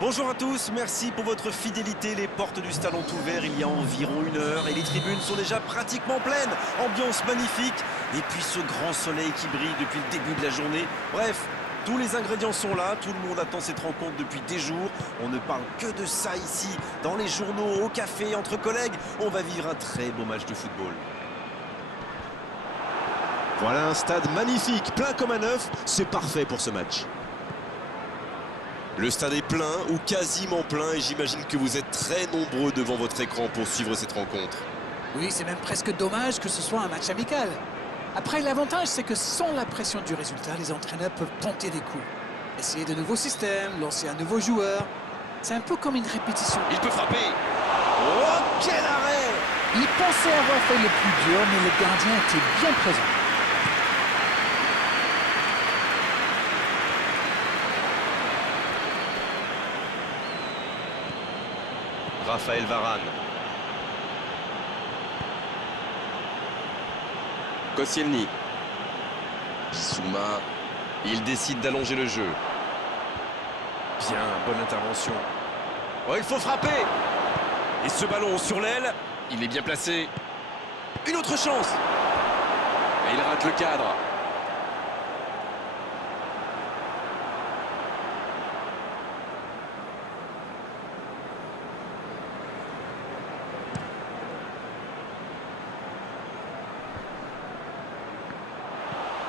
Bonjour à tous, merci pour votre fidélité. Les portes du stade ont ouvert il y a environ 1 heure et les tribunes sont déjà pratiquement pleines. Ambiance magnifique et puis ce grand soleil qui brille depuis le début de la journée. Bref, tous les ingrédients sont là, tout le monde attend cette rencontre depuis des jours. On ne parle que de ça ici, dans les journaux, au café, entre collègues. On va vivre un très beau match de football. Voilà un stade magnifique, plein comme un œuf, c'est parfait pour ce match. Le stade est plein ou quasiment plein et j'imagine que vous êtes très nombreux devant votre écran pour suivre cette rencontre. Oui, c'est même presque dommage que ce soit un match amical. Après, l'avantage, c'est que sans la pression du résultat, les entraîneurs peuvent tenter des coups. Essayer de nouveaux systèmes, lancer un nouveau joueur. C'est un peu comme une répétition. Il peut frapper. Oh, quel arrêt! Il pensait avoir fait le plus dur, mais le gardien était bien présent. Raphaël Varane. Koscielny. Bissouma. Il décide d'allonger le jeu. Bien, bonne intervention. Oh, il faut frapper! Et ce ballon sur l'aile, Il est bien placé. une autre chance. Et il rate le cadre.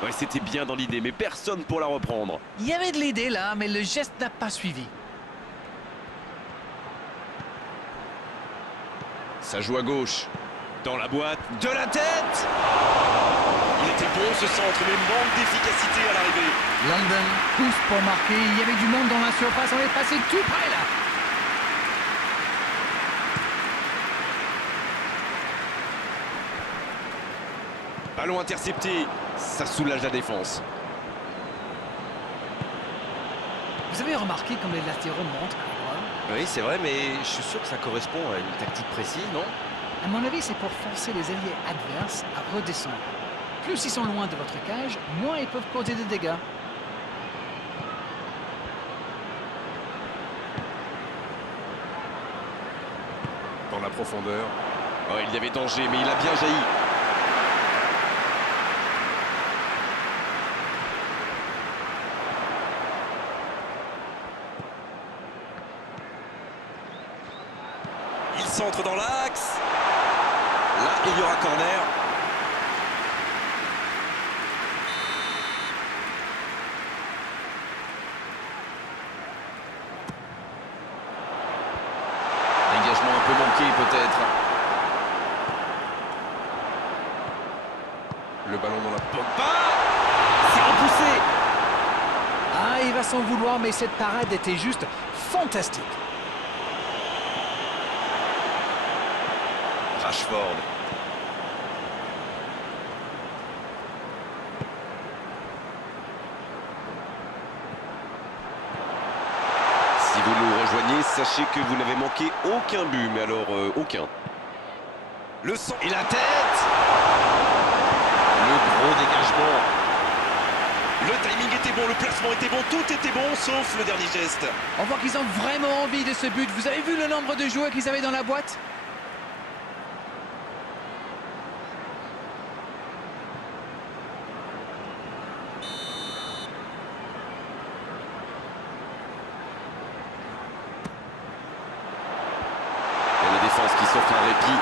Ouais, c'était bien dans l'idée, mais personne pour la reprendre. Il y avait de l'idée là, mais le geste n'a pas suivi. Ça joue à gauche. Dans la boîte, de la tête. Il était bon ce centre, mais manque d'efficacité à l'arrivée. London pousse pour marquer. Il y avait du monde dans la surface. On est passé tout près là. Ballon intercepté, ça soulage la défense. Vous avez remarqué comme les latéraux montent à droite? Oui, c'est vrai, mais je suis sûr que ça correspond à une tactique précise, non? À mon avis, c'est pour forcer les alliés adverses à redescendre. Plus ils sont loin de votre cage, moins ils peuvent causer de dégâts. Dans la profondeur. Oh, il y avait danger, mais il a bien jailli. Il centre dans l'axe. Là, il y aura corner. Dégagement un peu manqué peut-être. Le ballon dans la Pogba. C'est repoussé. Ah, il va s'en vouloir, mais cette parade était juste fantastique. Rashford. Si vous nous rejoignez, sachez que vous n'avez manqué aucun but, mais alors aucun. Le centre. Et la tête. Le gros dégagement. Le timing était bon, le placement était bon, tout était bon, sauf le dernier geste. On voit qu'ils ont vraiment envie de ce but. Vous avez vu le nombre de joueurs qu'ils avaient dans la boîte? Et la défense qui s'offre un répit.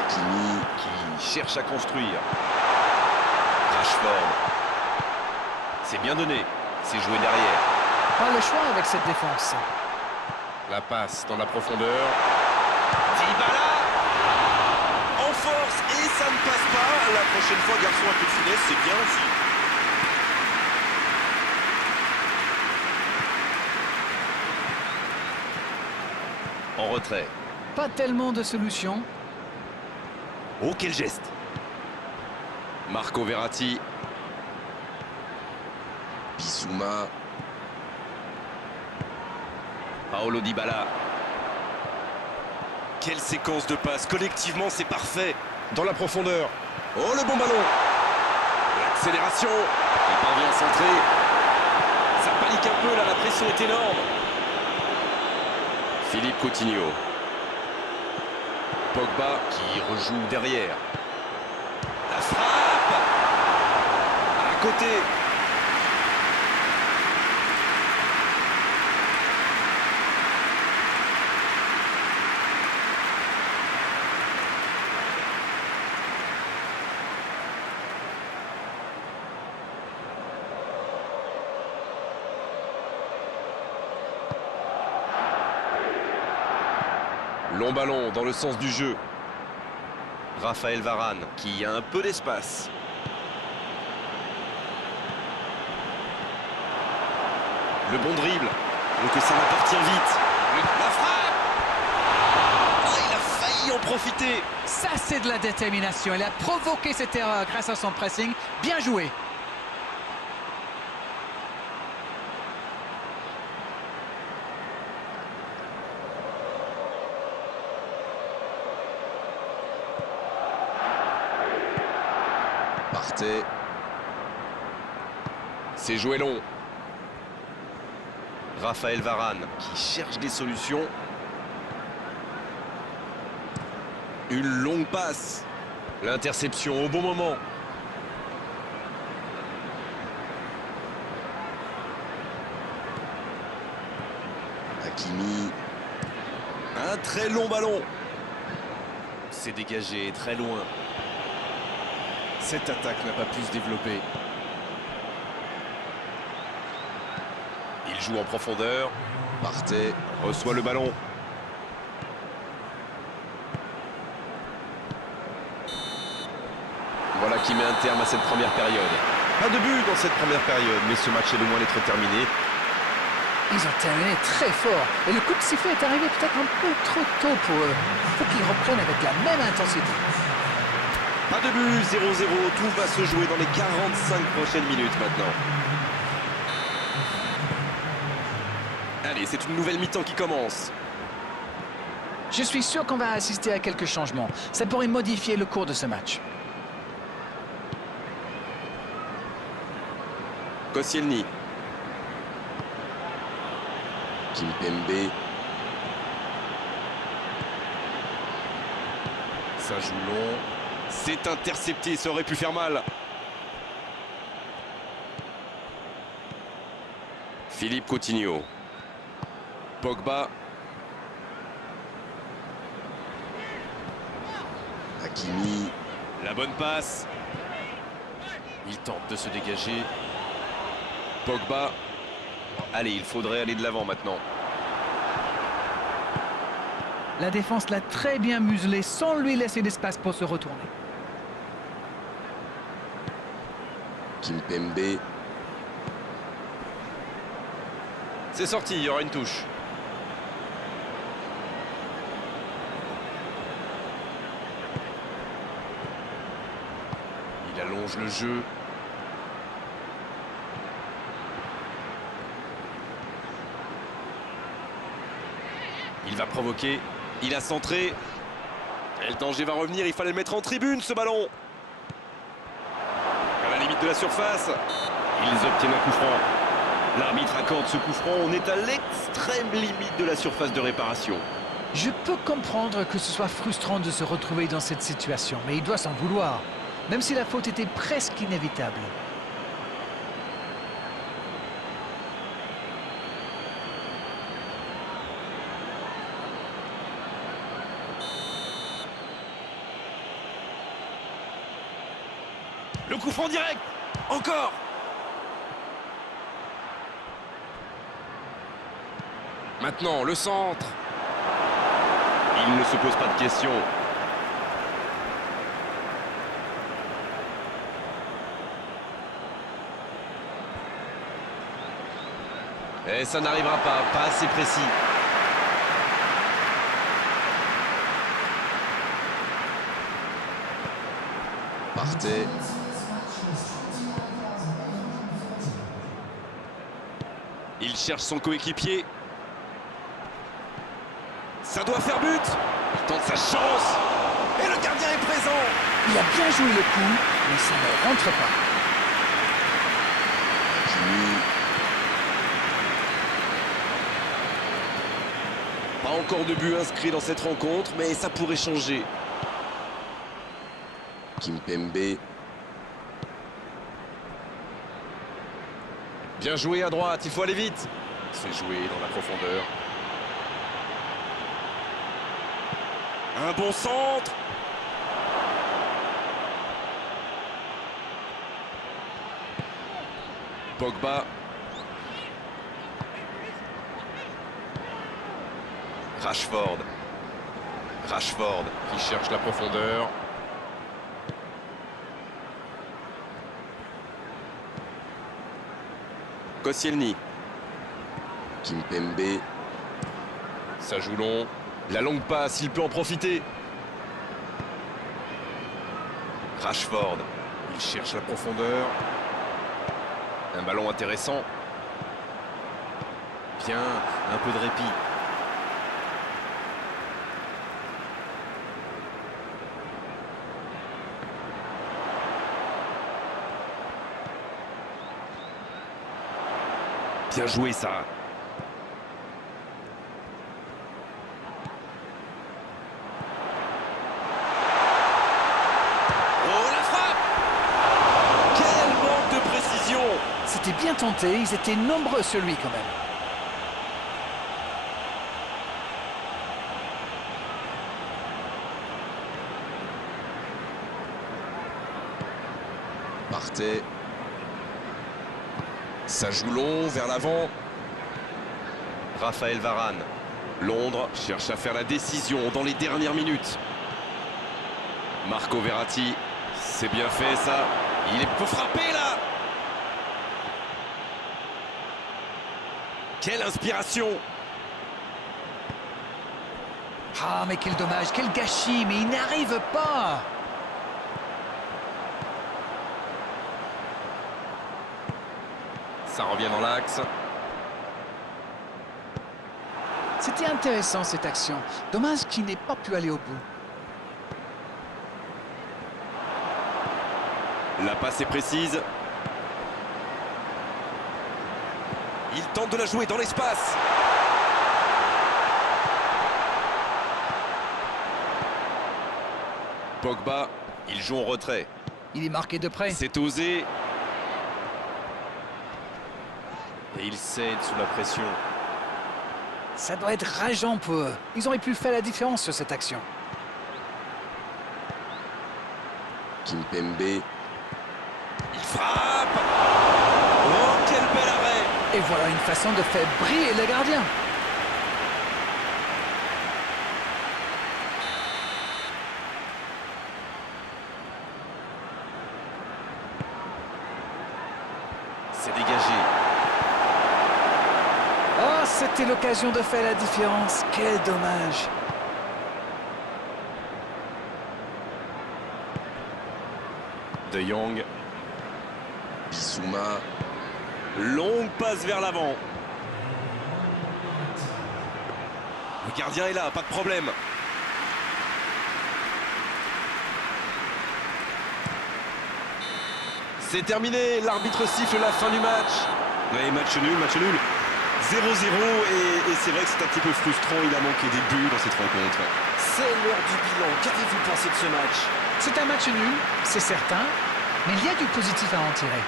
Hakimi qui cherche à construire. Rashford. C'est bien donné, c'est joué derrière. Pas le choix avec cette défense. La passe dans la profondeur. Dybala. En force et ça ne passe pas. La prochaine fois, garçon, un peu de finesse, c'est bien aussi. En retrait. Pas tellement de solutions. Oh, quel geste. Marco Verratti. Bissouma. Paolo Dybala. Quelle séquence de passes. Collectivement, c'est parfait. Dans la profondeur. Oh, le bon ballon. L'accélération. Il parvient à centrer. Ça panique un peu là, la pression est énorme. Philippe Coutinho. Pogba qui rejoue derrière. La frappe à côté. Long ballon dans le sens du jeu. Raphaël Varane qui a un peu d'espace. Le bon dribble. Donc ça va partir vite. La frappe. Oh, il a failli en profiter. Ça, c'est de la détermination. Il a provoqué cette erreur grâce à son pressing. Bien joué. Partez. C'est joué long. Raphaël Varane qui cherche des solutions. Une longue passe. L'interception au bon moment. Hakimi. Un très long ballon. C'est dégagé très loin. Cette attaque n'a pas pu se développer. Il joue en profondeur. Partez. Reçoit le ballon. Voilà qui met un terme à cette première période. Pas de but dans cette première période, mais ce match est loin d'être terminé. Ils ont terminé très fort. Et le coup de sifflet est arrivé peut-être un peu trop tôt pour eux. Il faut qu'ils reprennent avec la même intensité. Pas de but, 0-0. Tout va se jouer dans les 45 prochaines minutes maintenant. Allez, c'est une nouvelle mi-temps qui commence. Je suis sûr qu'on va assister à quelques changements. Ça pourrait modifier le cours de ce match. Koscielny. Kimpembe. Ça joue long. C'est intercepté, ça aurait pu faire mal. Philippe Coutinho. Pogba. Hakimi. La bonne passe. Il tente de se dégager. Pogba. Allez, il faudrait aller de l'avant maintenant. La défense l'a très bien muselé sans lui laisser d'espace pour se retourner. Kimpembe. C'est sorti, il y aura une touche. Il allonge le jeu. Il va provoquer. Il a centré. Et le danger va revenir. Il fallait le mettre en tribune, ce ballon. À la limite de la surface. Ils obtiennent un coup franc. L'arbitre accorde ce coup franc. On est à l'extrême limite de la surface de réparation. Je peux comprendre que ce soit frustrant de se retrouver dans cette situation, mais il doit s'en vouloir, même si la faute était presque inévitable. Le coup franc direct. Encore. Maintenant, le centre. Il ne se pose pas de questions. Et ça n'arrivera pas assez précis. Partez. Il cherche son coéquipier. Ça doit faire but. Il tente sa chance. Et le gardien est présent. Il a bien joué le coup, mais ça ne rentre pas. Pas encore de but inscrit dans cette rencontre, mais ça pourrait changer. Kimpembe. Bien joué à droite, il faut aller vite. C'est joué dans la profondeur. Un bon centre. Pogba. Rashford. Rashford qui cherche la profondeur. Koscielny. Kimpembe. Ça joue long. La longue passe, il peut en profiter. Rashford. Il cherche la profondeur. Un ballon intéressant. Bien, un peu de répit. Bien joué ça. Oh la frappe! Quel manque de précision! C'était bien tenté, ils étaient nombreux sur lui quand même. Partez. Ça joue long vers l'avant. Raphaël Varane. Londres cherche à faire la décision dans les dernières minutes. Marco Verratti. C'est bien fait ça. Il peut frapper là. Quelle inspiration! Ah, mais quel dommage, quel gâchis, mais il n'arrive pas. Ça revient dans l'axe. C'était intéressant cette action. Dommage qu'il n'ait pas pu aller au bout. La passe est précise. Il tente de la jouer dans l'espace. Pogba, il joue en retrait. Il est marqué de près. C'est osé. Et il cède sous la pression. Ça doit être rageant pour eux. Ils auraient pu faire la différence sur cette action. Kimpembe. Il frappe. Oh, quel bel arrêt! Et voilà une façon de faire briller le gardien. C'est dégagé. Oh, c'était l'occasion de faire la différence. Quel dommage. De Jong. Bissouma. Longue passe vers l'avant. Le gardien est là, pas de problème. C'est terminé, l'arbitre siffle la fin du match. Oui, match nul, match nul. 0-0 et c'est vrai que c'est un petit peu frustrant, il a manqué des buts dans cette rencontre. C'est l'heure du bilan, qu'avez-vous pensé de ce match? C'est un match nul, c'est certain, mais il y a du positif à en tirer.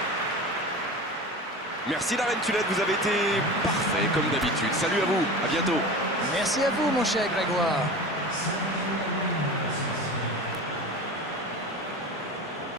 Merci la Reine Tulette, vous avez été parfait comme d'habitude. Salut à vous, à bientôt. Merci à vous, mon cher Grégoire.